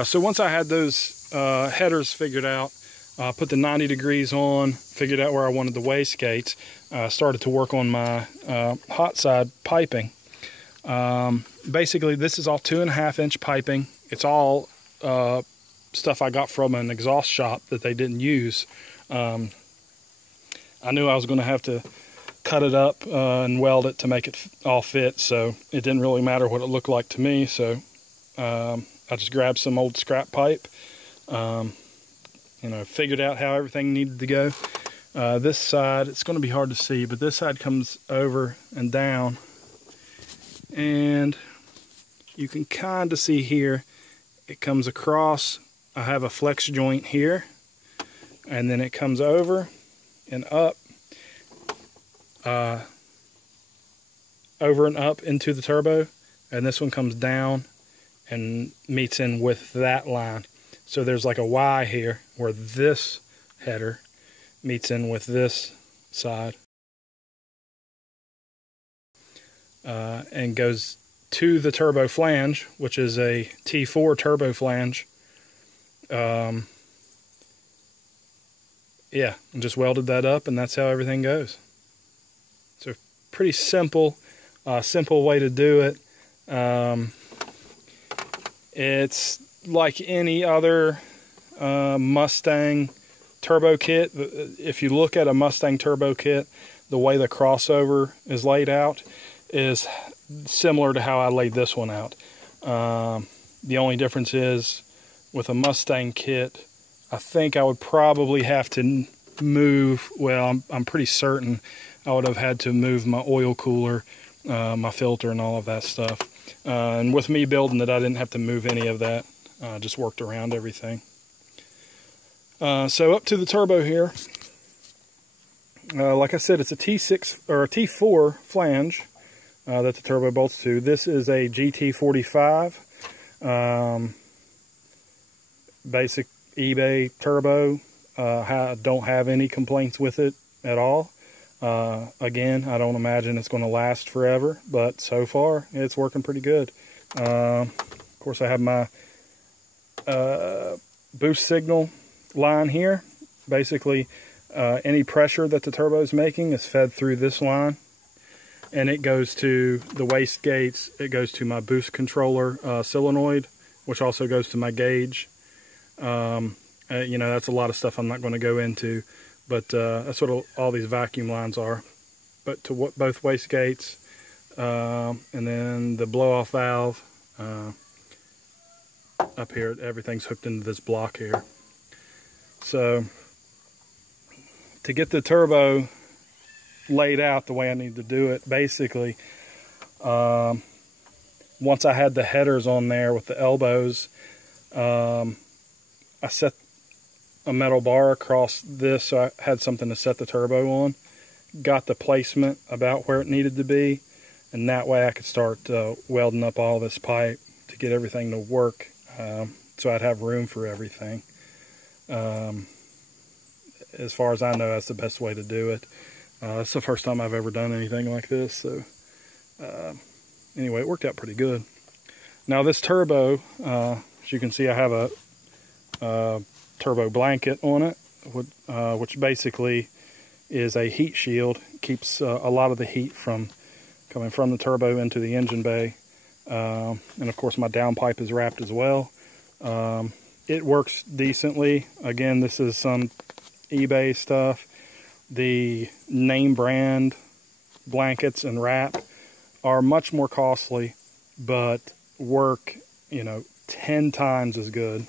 So once I had those headers figured out, put the 90 degrees on, figured out where I wanted the wastegates, started to work on my hot side piping. Basically, this is all 2.5-inch piping. It's all stuff I got from an exhaust shop that they didn't use. I knew I was going to have to cut it up and weld it to make it all fit, so it didn't really matter what it looked like to me. So I just grabbed some old scrap pipe, figured out how everything needed to go. This side, it's going to be hard to see, but this side comes over and down, and you can kind of see here, it comes across. I have a flex joint here, and then it comes over and up, over and up into the turbo, and this one comes down and meets in with that line. So there's like a Y here where this header meets in with this side and goes to the turbo flange, which is a T4 turbo flange. Yeah, and just welded that up, and that's how everything goes. So pretty simple way to do it. It's like any other Mustang turbo kit. If you look at a Mustang turbo kit, the way the crossover is laid out is similar to how I laid this one out. The only difference is with a Mustang kit, I think I would probably have to move, well, I'm pretty certain I would have had to move my oil cooler, my filter, and all of that stuff. And with me building it, I didn't have to move any of that. Just worked around everything. So up to the turbo here. Like I said, it's a T6 or a T4 flange that the turbo bolts to. This is a GT45 basic eBay turbo. Don't have any complaints with it at all. Again, I don't imagine it's going to last forever, but so far it's working pretty good. Of course, I have my boost signal line here. Basically, any pressure that the turbo is making is fed through this line, and it goes to the wastegates. It goes to my boost controller solenoid, which also goes to my gauge. That's a lot of stuff I'm not going to go into, but that's what all these vacuum lines are. But to both wastegates, and then the blow-off valve up here, everything's hooked into this block here. So to get the turbo laid out the way I need to do it, basically, once I had the headers on there with the elbows, I set a metal bar across this so I had something to set the turbo on. Got the placement about where it needed to be, and that way I could start welding up all this pipe to get everything to work, so I'd have room for everything. As far as I know, that's the best way to do it. It's the first time I've ever done anything like this, so anyway, it worked out pretty good. Now this turbo, as you can see, I have a turbo blanket on it, which basically is a heat shield. Keeps a lot of the heat from coming from the turbo into the engine bay. And of course my downpipe is wrapped as well. It works decently. Again, this is some eBay stuff. The name brand blankets and wrap are much more costly, but work 10 times as good.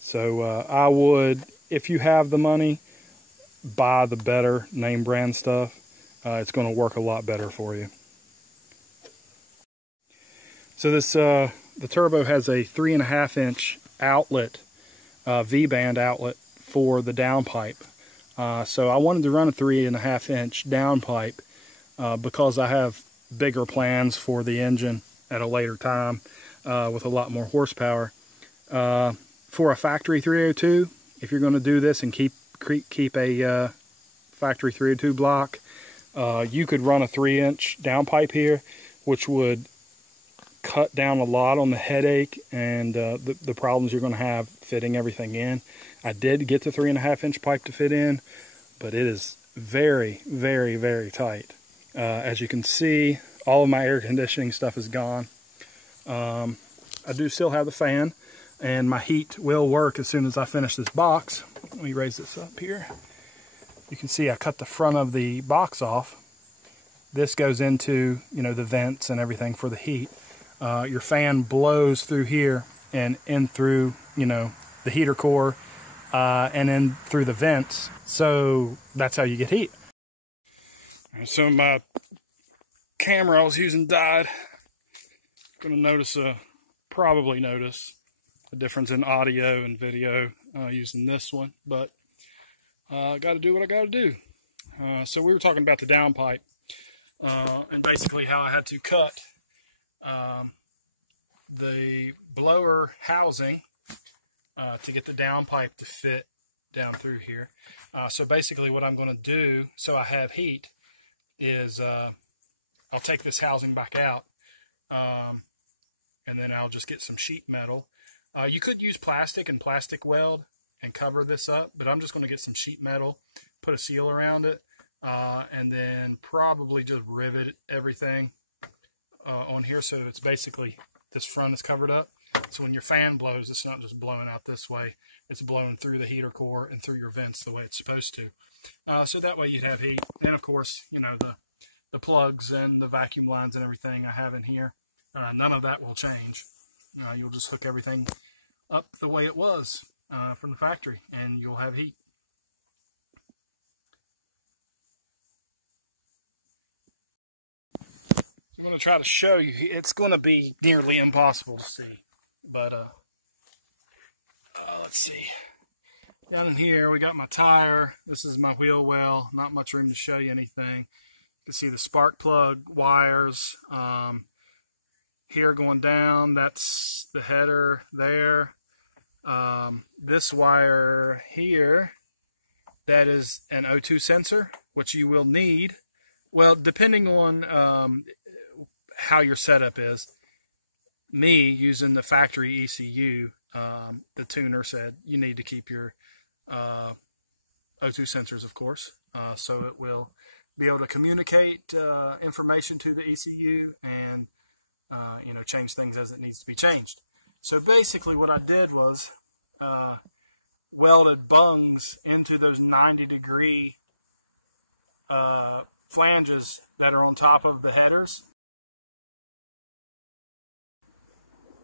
So I would, if you have the money, buy the better name brand stuff. It's going to work a lot better for you. So this the turbo has a 3.5-inch outlet, V-band outlet for the downpipe. So I wanted to run a 3.5-inch downpipe because I have bigger plans for the engine at a later time with a lot more horsepower. For a factory 302, if you're going to do this and keep a factory 302 block, you could run a 3-inch downpipe here, which would cut down a lot on the headache and the problems you're going to have fitting everything in. I did get the 3.5 inch pipe to fit in, but it is very, very, very tight. As you can see, all of my air conditioning stuff is gone. I do still have the fan, and my heat will work as soon as I finish this box. Let me raise this up here. You can see I cut the front of the box off. This goes into, you know, the vents and everything for the heat. Your fan blows through here and in through, you know, the heater core and in through the vents. So that's how you get heat. So my camera I was using died. Probably notice a difference in audio and video using this one, but I got to do what I got to do. So we were talking about the downpipe and basically how I had to cut the blower housing to get the downpipe to fit down through here. So basically what I'm going to do, so I have heat, is I'll take this housing back out and then I'll just get some sheet metal. You could use plastic and plastic weld and cover this up, but I'm just going to get some sheet metal, put a seal around it, and then probably just rivet everything on here so that it's basically, this front is covered up. So when your fan blows, it's not just blowing out this way, it's blowing through the heater core and through your vents the way it's supposed to. So that way you'd have heat. And of course, you know, the plugs and the vacuum lines and everything I have in here, none of that will change. You'll just hook everything up the way it was from the factory, and you'll have heat. I'm going to try to show you. It's going to be nearly impossible to see, but let's see. Down in here, we got my tire. This is my wheel well. Not much room to show you anything. You can see the spark plug wires. Here going down, that's the header there. This wire here, that is an O2 sensor, which you will need. Well, depending on how your setup is. Me, using the factory ECU, the tuner said you need to keep your O2 sensors, of course, so it will be able to communicate information to the ECU and you know, change things as it needs to be changed. So basically what I did was welded bungs into those 90-degree flanges that are on top of the headers.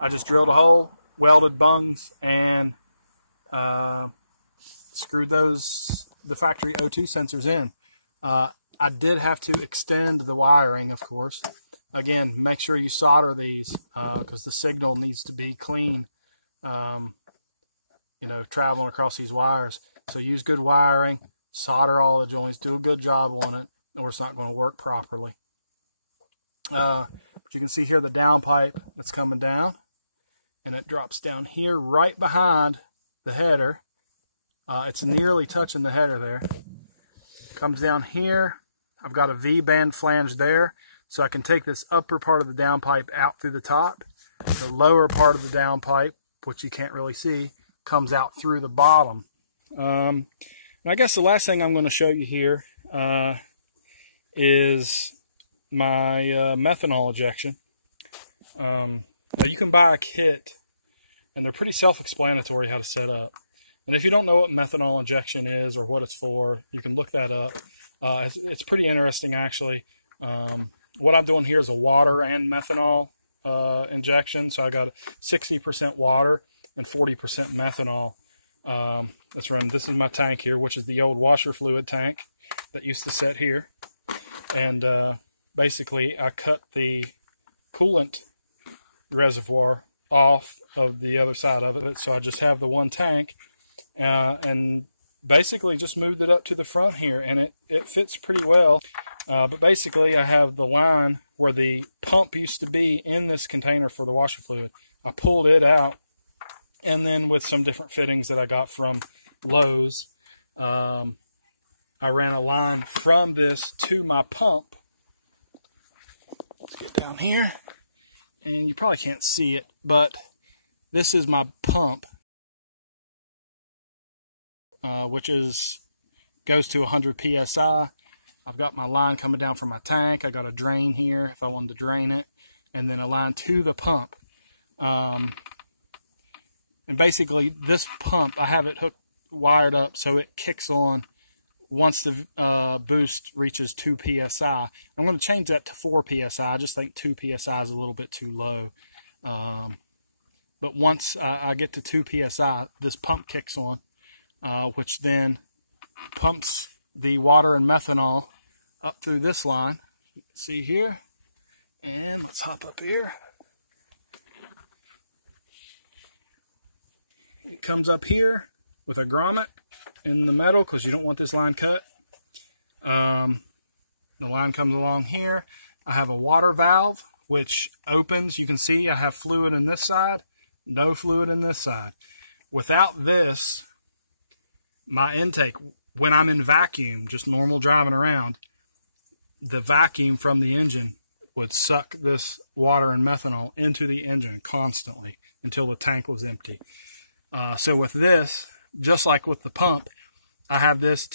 I just drilled a hole, welded bungs, and screwed the factory O2 sensors in. I did have to extend the wiring, of course. Again, make sure you solder these because the signal needs to be clean, you know, traveling across these wires. So use good wiring, solder all the joints, do a good job on it, or it's not going to work properly. But you can see here the downpipe that's coming down, and it drops down here right behind the header. It's nearly touching the header there. Comes down here. I've got a V-band flange there, so I can take this upper part of the downpipe out through the top. The lower part of the downpipe, which you can't really see, comes out through the bottom. And I guess the last thing I'm going to show you here is my methanol injection. Now you can buy a kit, and they're pretty self-explanatory how to set up. And if you don't know what methanol injection is or what it's for, you can look that up. It's pretty interesting, actually. What I'm doing here is a water and methanol injection. So I got 60% water and 40% methanol. That's right. This is my tank here, which is the old washer fluid tank that used to sit here. And basically, I cut the coolant reservoir off of the other side of it, so I just have the one tank, and basically just moved it up to the front here, and it fits pretty well. But basically, I have the line where the pump used to be in this container for the washer fluid. I pulled it out, and then with some different fittings that I got from Lowe's, I ran a line from this to my pump. Let's get down here. and you probably can't see it, but this is my pump, which goes to 100 psi. I've got my line coming down from my tank. I got a drain here if I wanted to drain it, and then a line to the pump. And basically, this pump, I have it wired up so it kicks on once the boost reaches 2 psi. I'm going to change that to 4 psi. I just think 2 psi is a little bit too low. But once I get to 2 psi, this pump kicks on, which then pumps the water and methanol up through this line. You can see here. And let's hop up here. It comes up here with a grommet in the metal because you don't want this line cut. The line comes along here. I have a water valve which opens. You can see I have fluid in this side, no fluid in this side. Without this, my intake, when I'm in vacuum, just normal driving around, the vacuum from the engine would suck this water and methanol into the engine constantly until the tank was empty. So with this, just like with the pump, I have this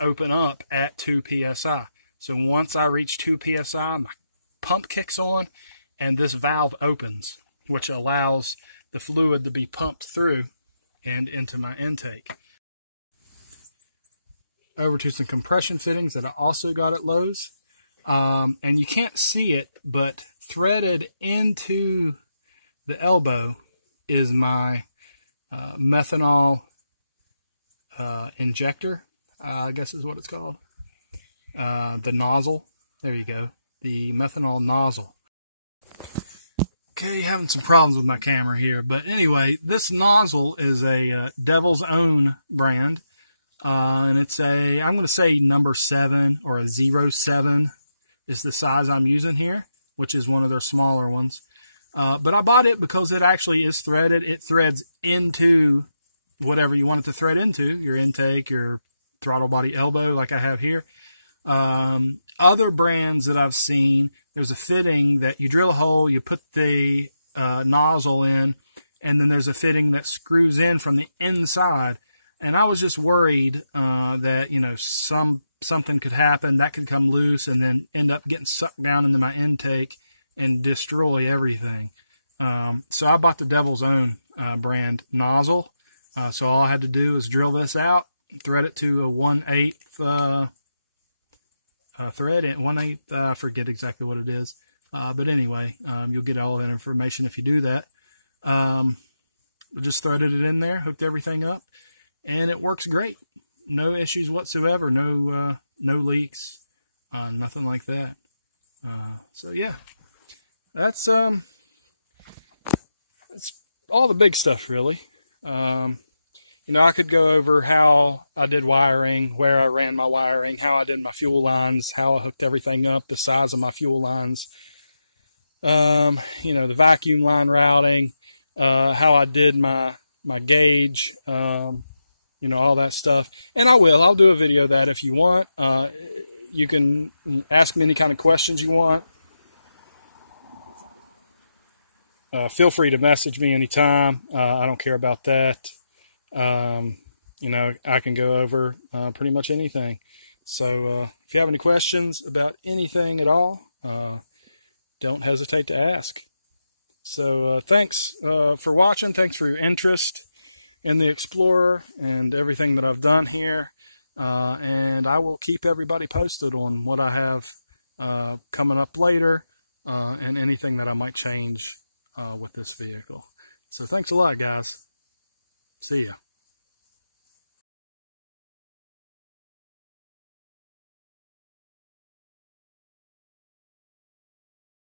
open up at 2 psi. So once I reach 2 psi, my pump kicks on and this valve opens, which allows the fluid to be pumped through and into my intake. Over to some compression fittings that I also got at Lowe's. And you can't see it, but threaded into the elbow is my methanol injector, I guess is what it's called. The nozzle. There you go. The methanol nozzle. Okay, having some problems with my camera here, but anyway, this nozzle is a Devil's Own brand. And it's I'm going to say number 7 or a 07 is the size I'm using here, which is one of their smaller ones. But I bought it because it actually is threaded. It threads into whatever you want it to thread into, your intake, your throttle body elbow like I have here. Other brands that I've seen, there's a fitting that you drill a hole, you put the nozzle in, and then there's a fitting that screws in from the inside. And I was just worried that, you know, something could happen, that could come loose and then end up getting sucked down into my intake and destroy everything. So I bought the Devil's Own brand nozzle. So all I had to do is drill this out, thread it to a 1/8 thread, 1/8, I forget exactly what it is. But anyway, you'll get all that information if you do that. I just threaded it in there, hooked everything up, and it works great. No issues whatsoever, no leaks, nothing like that. So yeah, that's all the big stuff really. You know, I could go over how I did wiring, where I ran my wiring, how I did my fuel lines, how I hooked everything up, the size of my fuel lines, you know, the vacuum line routing, how I did my gauge, you know, all that stuff. And I'll do a video of that if you want. You can ask me any kind of questions you want. Feel free to message me anytime. I don't care about that. You know, I can go over pretty much anything. So if you have any questions about anything at all, don't hesitate to ask. So thanks for watching. Thanks for your interest in the Explorer and everything that I've done here. And I will keep everybody posted on what I have coming up later and anything that I might change with this vehicle. So thanks a lot, guys. See ya.